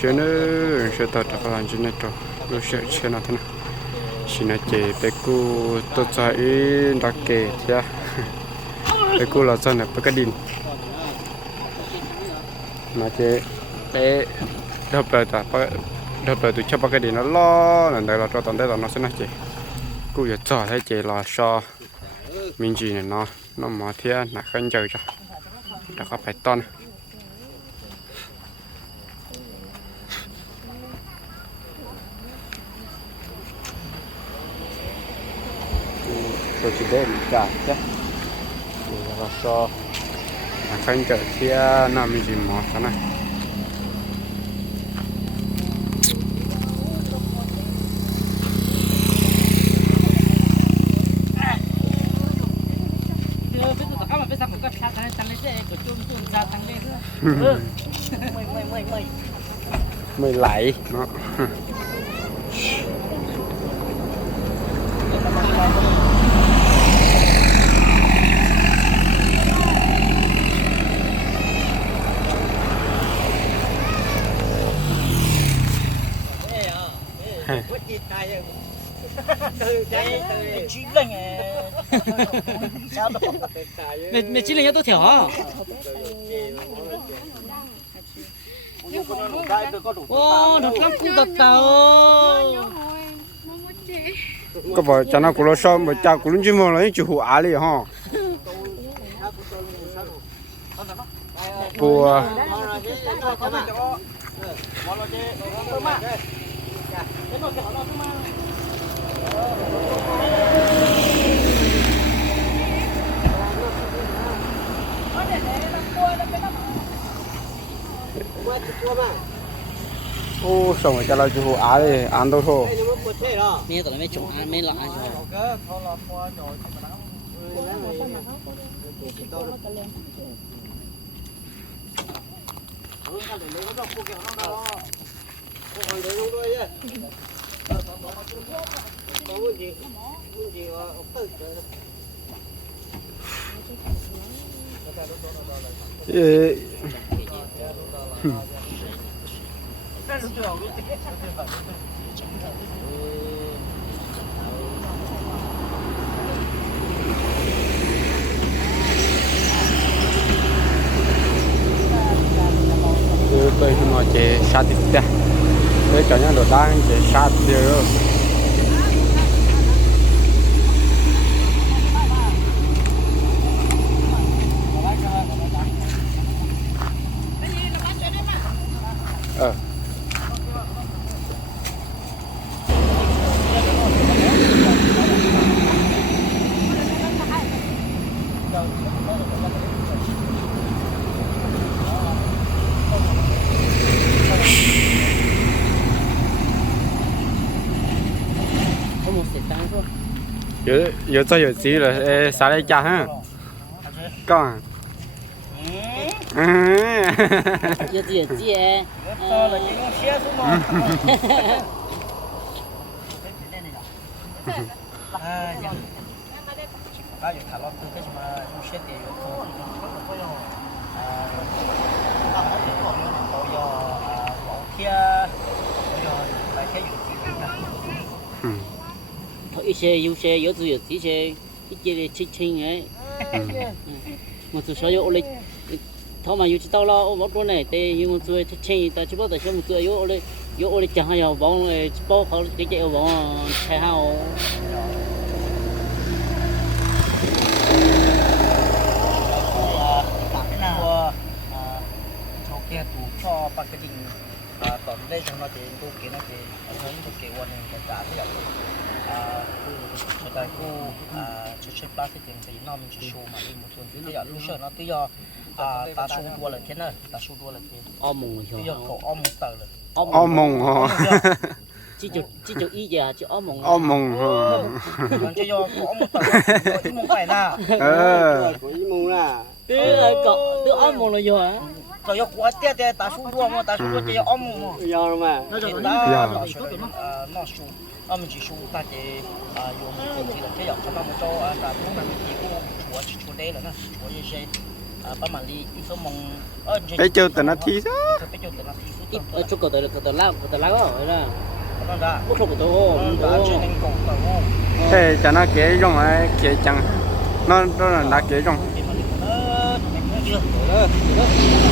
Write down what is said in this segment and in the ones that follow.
xe nữa xe tao đã làm cho nên rồi lúc xe xe nào thế nào xin là chị bé cô tôi cho đặc kệ thế bé cô là cho này bé cái đình mà chị bé đập lại ta bé đập lại tụi chấp cái đình nó lo là đây là cho tận đây là nó sẽ nói chị cô giờ cho thấy chị là sao? mình gì này nó nó mà thế là không chờ cho đã có phải ton tôi cả chứ thì là so khăn chờ thế nào mình gì mà thế này. Mới lại nó mẹ mẹ chỉ là nhớ tôi thiểu hả à? ô nó lắm cũng được. tàu có bảo cho nó cũng lo so mà cha cũng chỉ mong là những hủ á li ha bùa. Ô, xong rồi, cho nó chú á đi, ăn đâu thôi. Mẹ tao mẹ chồng ăn mẹ lại rồi. 예. Ừ, bây giờ mà chế sát thịt ra bây giờ nhà đồ đang chế sát đi rồi ờ có một sợi tăng thôi giờ giờ cho giờ gì là ê, xả đây cha ha con à giờ gì gì à thôi ít xe yêu xe giờ gì gì xe ít gì để chinh chinh ấy mà tôi sợ yêu lịch thọ mà yêu chỉ tao lo ô mất luôn này tê yêu một tuổi chinh chinh ta chỉ bảo ta xem một tuổi yêu lịch yêu lịch chẳng hay yêu bóng chỉ bảo họ cái cái yêu bóng chạy hao kia tụ cho bác cái đình à tận đây trong nó thì tu kia nó thì ở hướng tu kia quan cái trả cái dòng à người ta cu à chỉ chỉ ba cái tiền thì nó mình chỉ số mà đi một tuần thì giờ lúc sau nó tới giờ à ta số đua là thế này ta số đua là thế ôm mùng bây giờ cậu ôm một tờ rồi ôm ô mông hả? chỉ chụp chỉ chụp ý giờ chỉ ôm mùng ô mông hả còn cho giờ cậu ôm một tờ rồi ít một phải na ờ từ cậu từ ôm mùng là gì hả rồi giờ quá tiếc tiếc ta số đua mà ta số đua chỉ ôm một mà giờ mà nó rồi đó nó số à nó số nó mình chỉ số ta chỉ à dùng một cái thì là cái dòng cho nó một chỗ à ta cũng là mình chỉ có chúa chỉ chúa đây là nó chúa như thế à ba mà đi đi số mong ờ bé chơi từ nó thi đó bé chơi từ nó đi số ít ở chỗ cầu tới cầu tới lao cầu tới lao đó là nó ra bốc số của tôi ô nó ra chơi nên cổ cổ thế cho nó kế rong ấy kế chẳng nó nó là đã kế rong thì mà nó nó chưa đó đó đó đó đó đó nó này chỉ đi là đi cho món rồi khi chế nó cho chị trả bài to cha chín su Chín xu. nó bé tôm tôm này chuột tí tí chế Đấy. nếu mà được thua về đồ nó đồ nó chết bốc tay nó là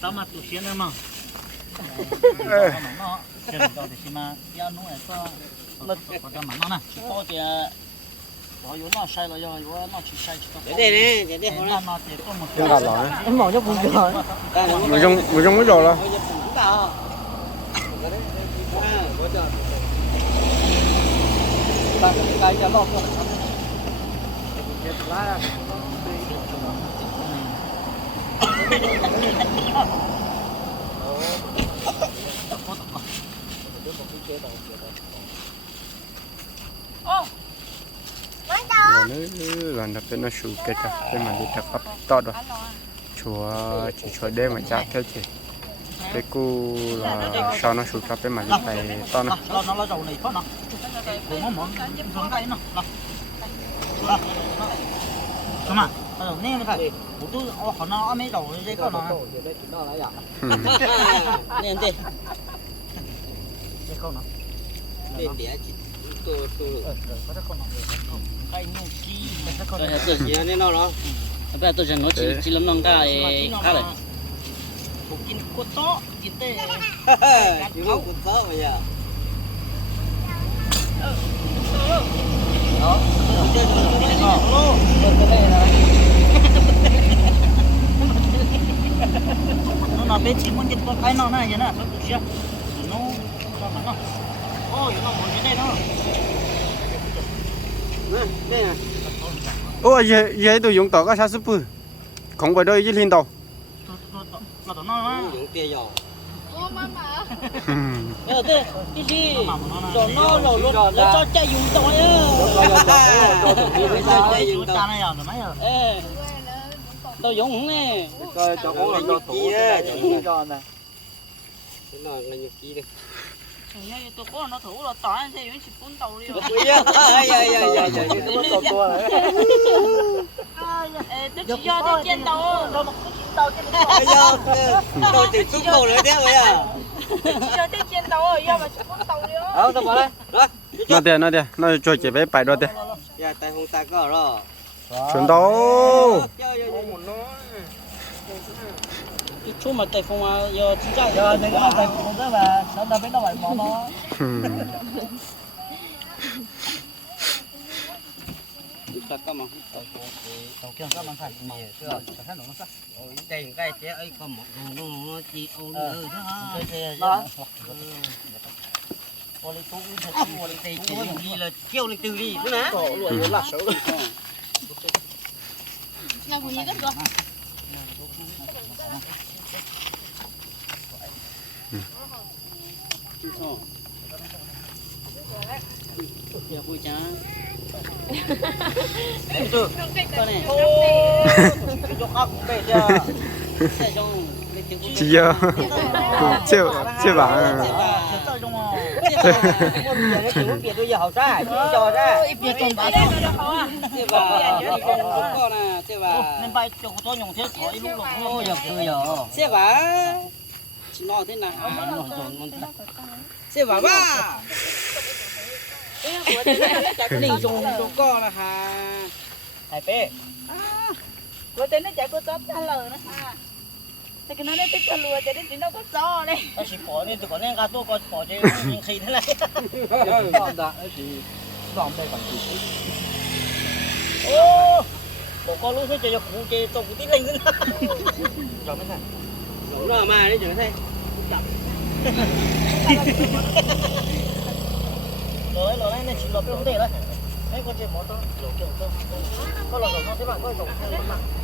tao mà tụi xuyên nữa mà nó chơi được thì mà giao nuôi có nó có cái mà nó nè có thì có yếu nó sai rồi yếu nó chỉ sai chỉ để đi để đi là nay nó thì có một Chúng ta nói. em bỏ cho bùn rồi người trong người trong mới rồi? Là ba cái cái cho không lá là nó là nó bên nó sụt cái cả cái mà đi tập pháp to rồi chúa chỉ chùa đêm mà chặt theo chị cái cu là sao nó sụt cái bên mà đi phải to nó nó nó nó dầu này có nó cũng có món giống cái nó nó nó đúng mà nó dầu nè cái một tu họ nó mấy dầu đây có nó nên đi đây có nó để để tôi tôi có cái con nó cái nụ chi cái con tôi tôi chỉ nên nó đó. Bây giờ tôi chỉ nói chỉ chỉ làm nông ta khá rồi một 斤 cốt to 斤 tê. Chỉ làm cũng tốt bây giờ đó nó nó bé chỉ muốn giật con cái nó này vậy nè nó cũng chưa nó cho nó ôi nó cái này nó nè đây nè ôi vậy vậy tôi dùng tỏ cái sao super không phải đây với liên đầu nó nó nó Ô mama ờ thế cái gì rồi nó rồi luôn nó cho chạy dùng tỏi á cho chạy dùng cha tỏi này à mấy ê tôi dùng nè cho con là cho tủ á cho nè cái nào là nhục chi đây tôi có nó thủ là tỏi anh thấy những cuốn tàu đi ui ya ya ya ya ya nó có tua rồi mà rồi à Chỉ cho mà chỉ cuốn tàu đi. ờ tao đây nó tiền nó tiền nó cho chị bé bài đó tiền ya tay không tay có rồi chuẩn đâu chỗ mà tay không à giờ chính ra giờ rất là nó đâu biết đâu phải món nó ta có mà tàu kia các bạn phải mì chưa phải nó nó sắc đây cái chế ấy có một nó nó chỉ ô Ờ. nữa cái cái Đó. chị giờ chưa chưa bảo Ô lý tú thật Ủa thì chỉ dùng đi là kêu lên từ đi nữa nè cổ lụi là sợ Nào cũng như cái rồi. Dạ vui chả từ con này ô cái chỗ khác cũng bể chưa sẽ trong cái tiếng chị giờ chưa chưa bảo Thật sự trong mà sẽ giờ nó chỉ muốn biệt bây giờ hậu ra chỉ cho ra Biệt trong đó đâu đâu đâu à. bà đi con con à sẽ bà nên bay chỗ tôi dùng thế khỏi lúc lúc ô giờ cười giờ sẽ bà chỉ nói thế nào sẽ bà ba đi dùng dùng con là hà thầy bé Bữa tên nó chạy cô chóp trả lời nó ha. Thì cái nó nó tích cho lùa chạy đến chỉ nó có gió đây. nó chỉ bỏ đi từ có nên gà tôi có bỏ chơi nhưng khi thế này còn đã thì dọn đây còn gì ô bộ con lúc thế chơi cho cụ chơi tôi cũng tí lên nữa rồi mới thằng dùng nó mà đấy chẳng thấy rồi rồi này chỉ lột không thể đấy đấy con chơi món đó lột kiểu tôi có lột nó thế bạn có lột theo mặt ờ rồi kia có tính nó mà cho nữa giờ này giờ vào lăng tay lăng tay nhà sửa nhà đây là thế à à chị của yo linh cỡ bo yo linh cỡ bao mà cũng linh cỡ thế sao nè rồi đấy rồi đấy cái nó chị bé tôm xua này xua chỉ đấy xua này xua trả đấy chị bé nó linh nó xin ê nó tụ xưa nó của nó linh của nó mà linh nó ở lên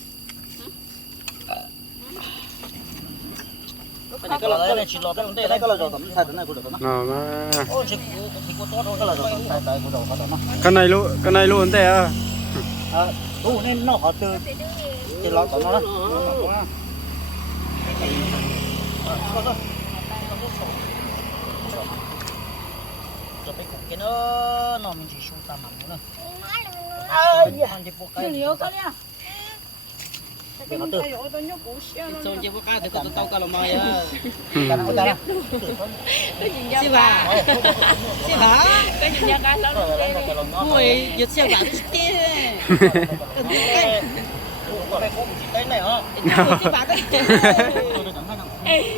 cái này luôn cái này luôn thế à? À đủ nên nó họ từ từ lo tầm nó đó. Cho cái cục cái nó nó mình chỉ xuống tầm mắm nữa ăn chỉ buộc cái nhiều cái nha nó nó. xong chưa có cá thì có tao cá là mai á cái cái nó chị bà. chị bà. Cái gì cái đó nó chê đi. mùi giật xe bạn tê cái này hả? Chị bà cái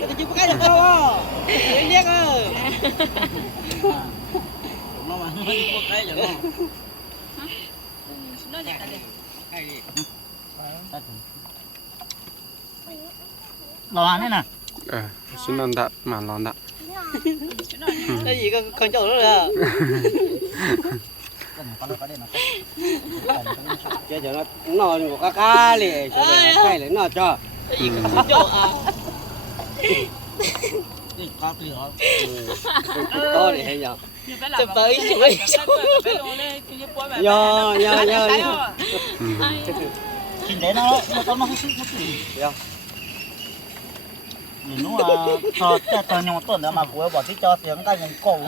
thì chưa có cá được đâu. Á đi liếc ơi nó mà đi buộc cái rồi nó Nó gì cả đi. lo ăn thế nè ờ xin ăn đạn mà lon đạn cái gì con con chỗ đó là này có nó nó nó nó một cá cá liền, cho nó nó cho. cái gì con chỗ à đi có cái đó To thì hay là Chụp tới chụp ấy. Nhờ, nhờ, nhờ, chỉ để nó nó nó nó Dạ. mình nó à cho cho cho nhau tuần nữa mà của bỏ cái cho tiếng cái những cổ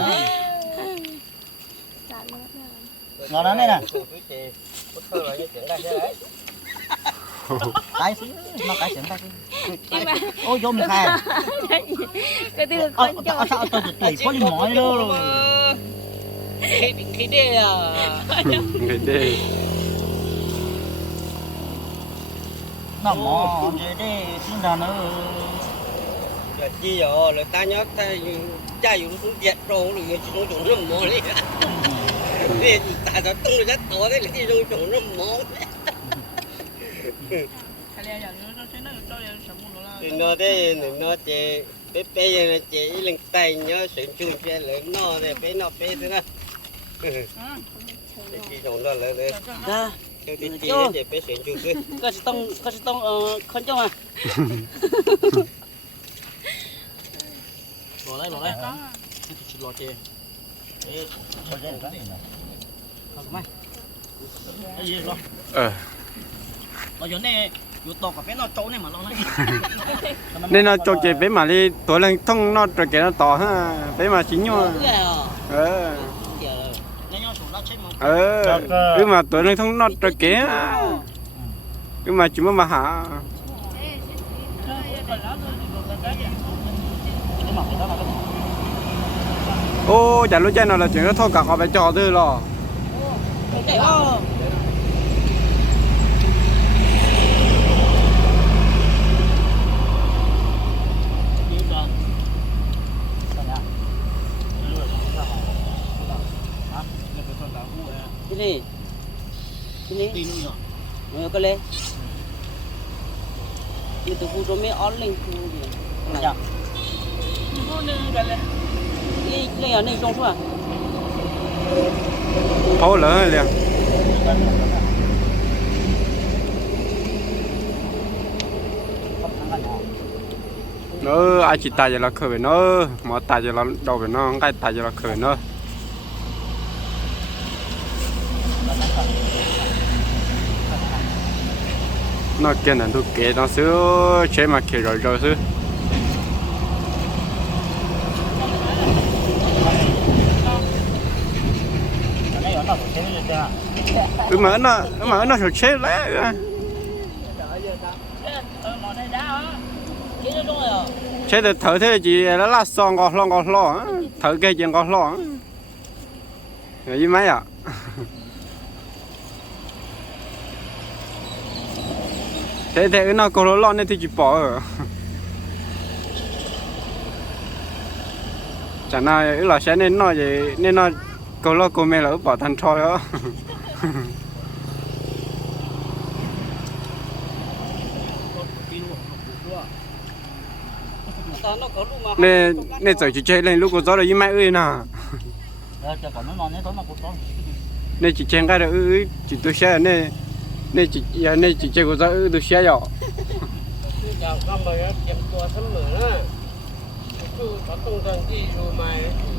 nó nói đây nè. Cái xí nó cái tiếng cái ôi vô mình khai Cái thứ ờ con cho. sao sao tôi tuổi có đi mỏi đâu. Khi khi đi à. Người đi nó mỏ rồi đi xin ra là chi rồi là ta nhớ ta cha dùng cũng dẹt rồi rồi người chúng chúng nó mò đi đi ta cho tung ra tổ cái là đi chúng chúng nó mò thì nó thế thì nó chị bé bé giờ là lên tay nhớ sự chung xe lớn nó này bé nó bé thế đó. Chị chúng nó lớn đấy cho thì chị để bé sự chung cái cái tông cái tông ờ con chó à đấy rồi đấy chê ê cho chê cái này không mai cái gì lo ờ lo chỗ này chỗ to cả bé nó trâu này mà lo này nên nó cho chị bé mà đi tối lên thông nó rồi cái nó to ha bé mà chính nhau à ờ ờ cứ mà tối lên thông nó rồi cái cứ mà chúng mà hả mà cái đó là cái ô chả lúc chơi nào là chuyện nó thôi cả họ phải trò tư lo cái đó gì đó cái này lưu là không sao hả cái cái con đào hú à cái này cái này tin nhở Ờ, cái này như tụi phụ cho mấy on lên phụ gì dạ trong ai chỉ tài cho nó khởi nó mà tài cho nó đầu về nó cái tài cho nó khởi nó nó kia là tôi kể nó xứ chế mà kể rồi rồi xứ ừ mà nó ừ mà nó sụt xe lá rồi xe được thở thế chị là lá son gọt lo gọt lo thở cây chuyện gọt lo rồi với mấy ạ. Thế thế nó có lo nên thì chị bỏ rồi. Chẳng nào là sẽ nên nói gì, nên nói có lo cô mẹ là bỏ thanh trôi đó nè nè trời chỉ chơi lên lúc có gió là với mẹ ơi nè. Nè chị chơi cái đó ư chị tôi xe nè. Nè chỉ nè chị chơi có gió ư tôi xe rồi chú có tung rằng chi dù mà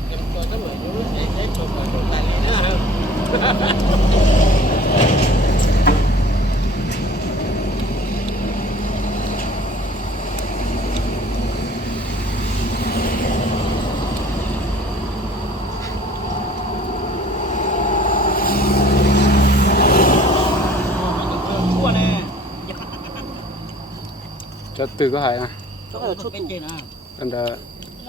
kiểm cho tất cả những để thế cho mọi người tài lý nữa ha. Chất từ có hại à? Chỗ là chút bên kia nè. Anh đã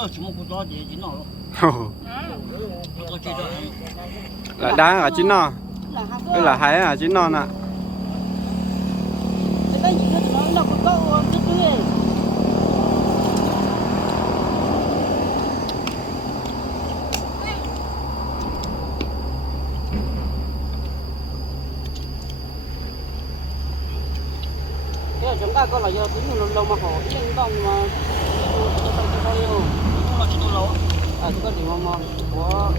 Ờ, là đá ở chín non, nọ là hai à chín nọ nè 这个礼物吗？我